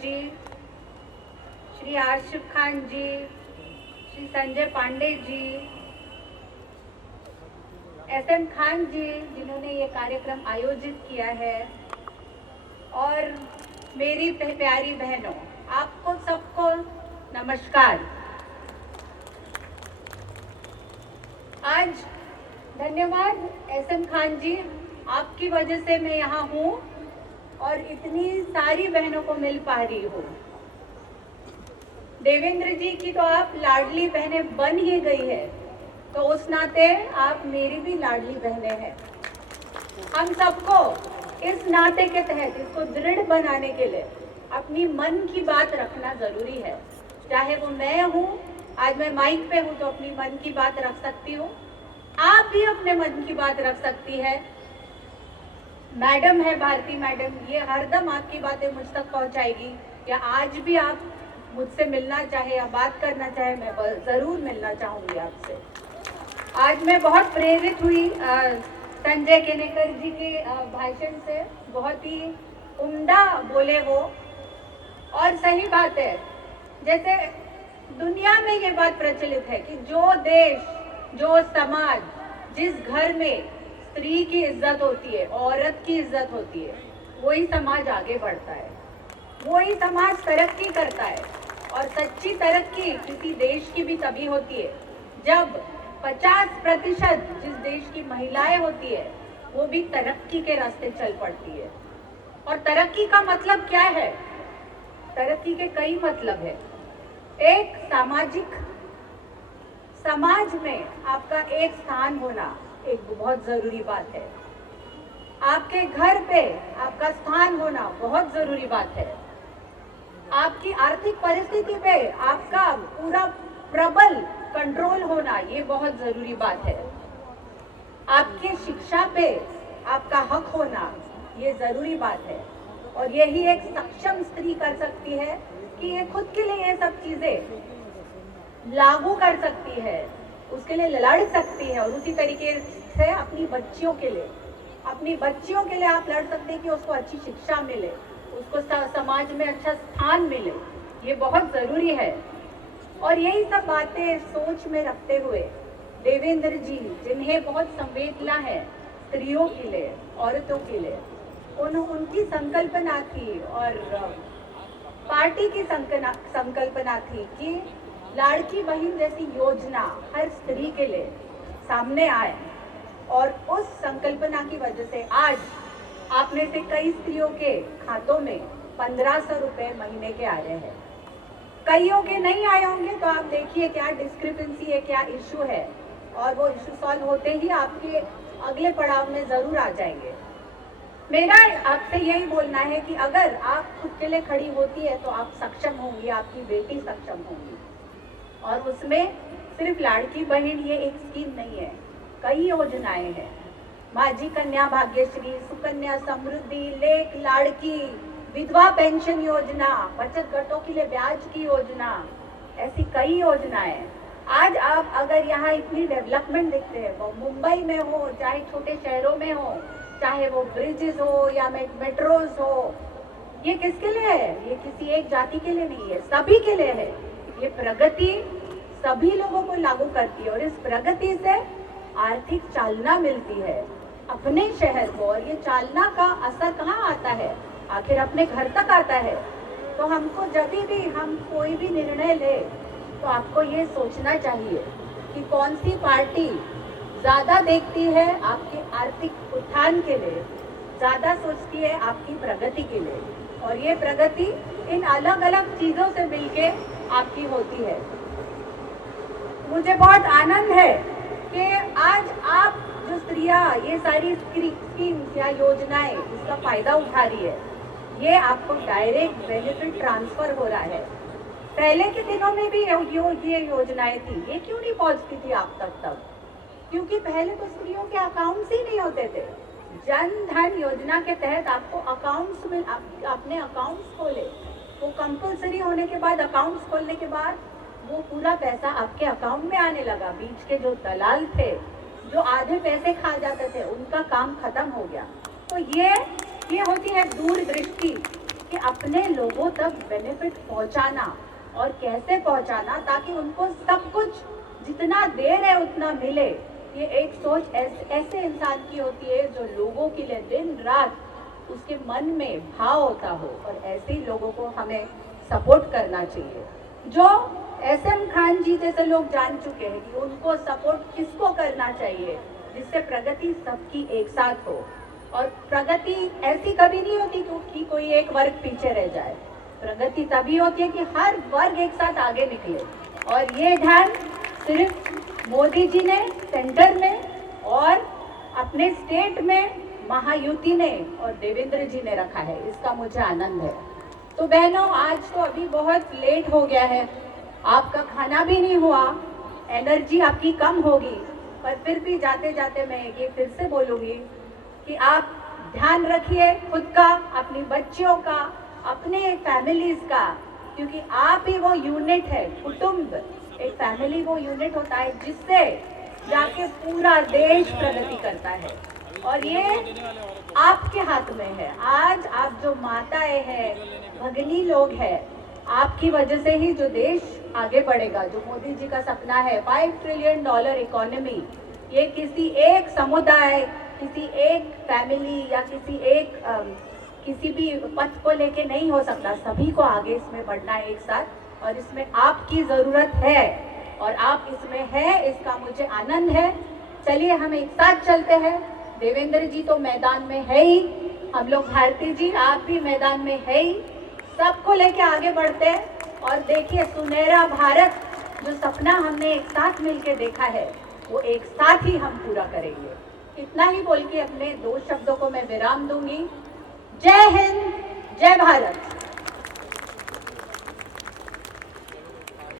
जी, श्री आशिफ खान जी, Shri Sanjay Pandey ji, SM Khan जी जिन्होंने ये कार्यक्रम आयोजित किया है, और मेरी प्यारी बहनों, आपको सबको नमस्कार। आज धन्यवाद एसएम खान जी, आपकी वजह से मैं यहाँ हूँ और इतनी सारी बहनों को मिल पा रही हूँ। देवेंद्र जी की तो आप लाडली बहनें बन ही गई है, तो उस नाते आप मेरी भी लाडली बहनें हैं। हम सबको इस नाते के तहत इसको दृढ़ बनाने के लिए अपनी मन की बात रखना जरूरी है। चाहे वो मैं हूँ, आज मैं माइक पे हूँ तो अपनी मन की बात रख सकती हूँ, आप भी अपने मन की बात रख सकती है। मैडम है भारती मैडम, ये हरदम आपकी बातें मुझ तक पहुंचाएगी, या आज भी आप मुझसे मिलना चाहे या बात करना चाहे, मैं जरूर मिलना चाहूंगी आपसे। आज मैं बहुत प्रेरित हुई संजय केनेकर जी के भाषण से, बहुत ही उम्दा बोले वो, और सही बात है। जैसे दुनिया में ये बात प्रचलित है कि जो देश, जो समाज, जिस घर में स्त्री की इज्जत होती है, औरत की इज्जत होती है, वही समाज आगे बढ़ता है, वही समाज तरक्की करता है। और सच्ची तरक्की किसी देश की भी तभी होती है जब 50% जिस देश की महिलाएं होती है वो भी तरक्की के रास्ते चल पड़ती है। और तरक्की का मतलब क्या है? तरक्की के कई मतलब है। एक सामाजिक, समाज में आपका एक स्थान होना एक बहुत जरूरी बात है। आपके घर पे आपका स्थान होना बहुत जरूरी बात है। आपकी आर्थिक परिस्थिति पे आपका पूरा प्रबल कंट्रोल होना ये बहुत जरूरी बात है। आपकी शिक्षा पे आपका हक होना ये जरूरी बात है। और यही एक सक्षम स्त्री कर सकती है कि ये खुद के लिए ये सब चीजें लागू कर सकती है, उसके लिए लड़ सकती है। और उसी तरीके से अपनी बच्चियों के लिए आप लड़ सकते हैं कि उसको अच्छी शिक्षा मिले, उसको समाज में अच्छा स्थान मिले, ये बहुत जरूरी है। और यही सब बातें सोच में रखते हुए देवेंद्र जी, जिन्हें बहुत संवेदना है स्त्रियों के लिए, औरतों के लिए, उनकी संकल्पना थी और पार्टी की संकल्पना थी कि लाड़की बहन जैसी योजना हर स्त्री के लिए सामने आए। और उस संकल्पना की वजह से आज आप में से कई स्त्रियों के खातों में 1500 रुपए महीने के आ रहे हैं। कईयों के नहीं आए होंगे, तो आप देखिए क्या डिस्क्रिपेंसी है, क्या इशू है, और वो इशू सॉल्व होते ही आपके अगले पड़ाव में जरूर आ जाएंगे। मेरा आपसे यही बोलना है कि अगर आप खुद के लिए खड़ी होती है तो आप सक्षम होंगी, आपकी बेटी सक्षम होंगी। और उसमें सिर्फ लाड़की बहन ये एक स्कीम नहीं है, कई योजनाएं हैं। माझी कन्या भाग्यश्री, सुकन्या समृद्धि, लेख लाड़की, विधवा पेंशन योजना, बचत गटों के लिए ब्याज की योजना, ऐसी कई योजनाएं। आज आप अगर यहाँ इतनी डेवलपमेंट देखते हैं, वो मुंबई में हो, चाहे छोटे शहरों में हो, चाहे वो ब्रिजेस हो या मेट्रोज हो, ये किसके लिए है? ये किसी एक जाति के लिए नहीं है, सभी के लिए है। ये प्रगति सभी लोगों को लागू करती है और इस प्रगति से आर्थिक चालना मिलती है अपने शहर को। और ये चालना का असर कहाँ आता है? आखिर अपने घर तक आता है। तो हमको जब भी हम कोई भी निर्णय ले तो आपको ये सोचना चाहिए कि कौन सी पार्टी ज्यादा देखती है आपके आर्थिक उत्थान के लिए, ज्यादा सोचती है आपकी प्रगति के लिए। और ये प्रगति इन अलग अलग चीजों से मिलके आपकी होती है। मुझे बहुत आनंद है कि आज आप जो स्त्रियां ये सारी स्कीम्स या योजनाएं इसका फायदा उठा रही है, ये आपको डायरेक्ट बेनिफिट ट्रांसफर हो रहा है। पहले के दिनों में भी ये योजनाएं थी, ये क्यों नहीं पहुंचती थी आप तक? क्योंकि पहले तो स्त्रियों के अकाउंट्स ही नहीं होते थे। जन धन योजना के तहत आपको अकाउंट्स में आपने अकाउंट्स खोले, वो कंपलसरी होने के बाद, अकाउंट्स खोलने के बाद वो पूरा पैसा आपके अकाउंट में आने लगा। बीच के जो दलाल थे, जो आधे पैसे खा जाते थे, उनका काम खत्म हो गया। तो ये होती है दूरदृष्टि कि अपने लोगों तक बेनिफिट पहुंचाना और कैसे पहुंचाना ताकि उनको सब कुछ जितना देर है उतना मिले। ये एक सोच ऐसे इंसान की होती है जो लोगों के लिए दिन रात उसके मन में भाव होता हो, और ऐसे ही लोगों को हमें सपोर्ट करना चाहिए। जो SM खान जी जैसे लोग जान चुके हैं कि उनको सपोर्ट किसको करना चाहिए जिससे प्रगति सबकी एक साथ हो। और प्रगति ऐसी कभी नहीं होती कि कोई एक वर्ग पीछे रह जाए। प्रगति तभी होती है कि हर वर्ग एक साथ आगे निकले, और ये ध्यान सिर्फ मोदी जी ने सेंटर में और अपने स्टेट में महायुति ने और देवेंद्र जी ने रखा है, इसका मुझे आनंद है। तो बहनों, आज तो अभी बहुत लेट हो गया है, आपका खाना भी नहीं हुआ, एनर्जी आपकी कम होगी, पर फिर भी जाते जाते मैं ये फिर से बोलूँगी कि आप ध्यान रखिए खुद का, अपनी बच्चियों का, अपने फैमिलीज का, क्योंकि आप ही वो यूनिट है। कुटुंब, एक फैमिली वो यूनिट होता है जिससे जाके पूरा देश प्रगति करता है, और ये आपके हाथ में है। आज आप जो माताएं हैं, भगिनी लोग हैं, आपकी वजह से ही जो देश आगे बढ़ेगा। जो मोदी जी का सपना है $5 ट्रिलियन इकोनॉमी, ये किसी एक समुदाय, किसी एक फैमिली या किसी भी पथ को लेके नहीं हो सकता। सभी को आगे इसमें बढ़ना है एक साथ, और इसमें आपकी ज़रूरत है और आप इसमें है, इसका मुझे आनंद है। चलिए हम एक साथ चलते हैं। देवेंद्र जी तो मैदान में है ही, हम लोग भारती जी आप भी मैदान में है ही, सबको लेके आगे बढ़ते हैं। और देखिए, सुनहरा भारत जो सपना हमने एक साथ मिलके देखा है वो एक साथ ही हम पूरा करेंगे। इतना ही बोल के अपने 2 शब्दों को मैं विराम दूंगी। जय हिंद, जय भारत।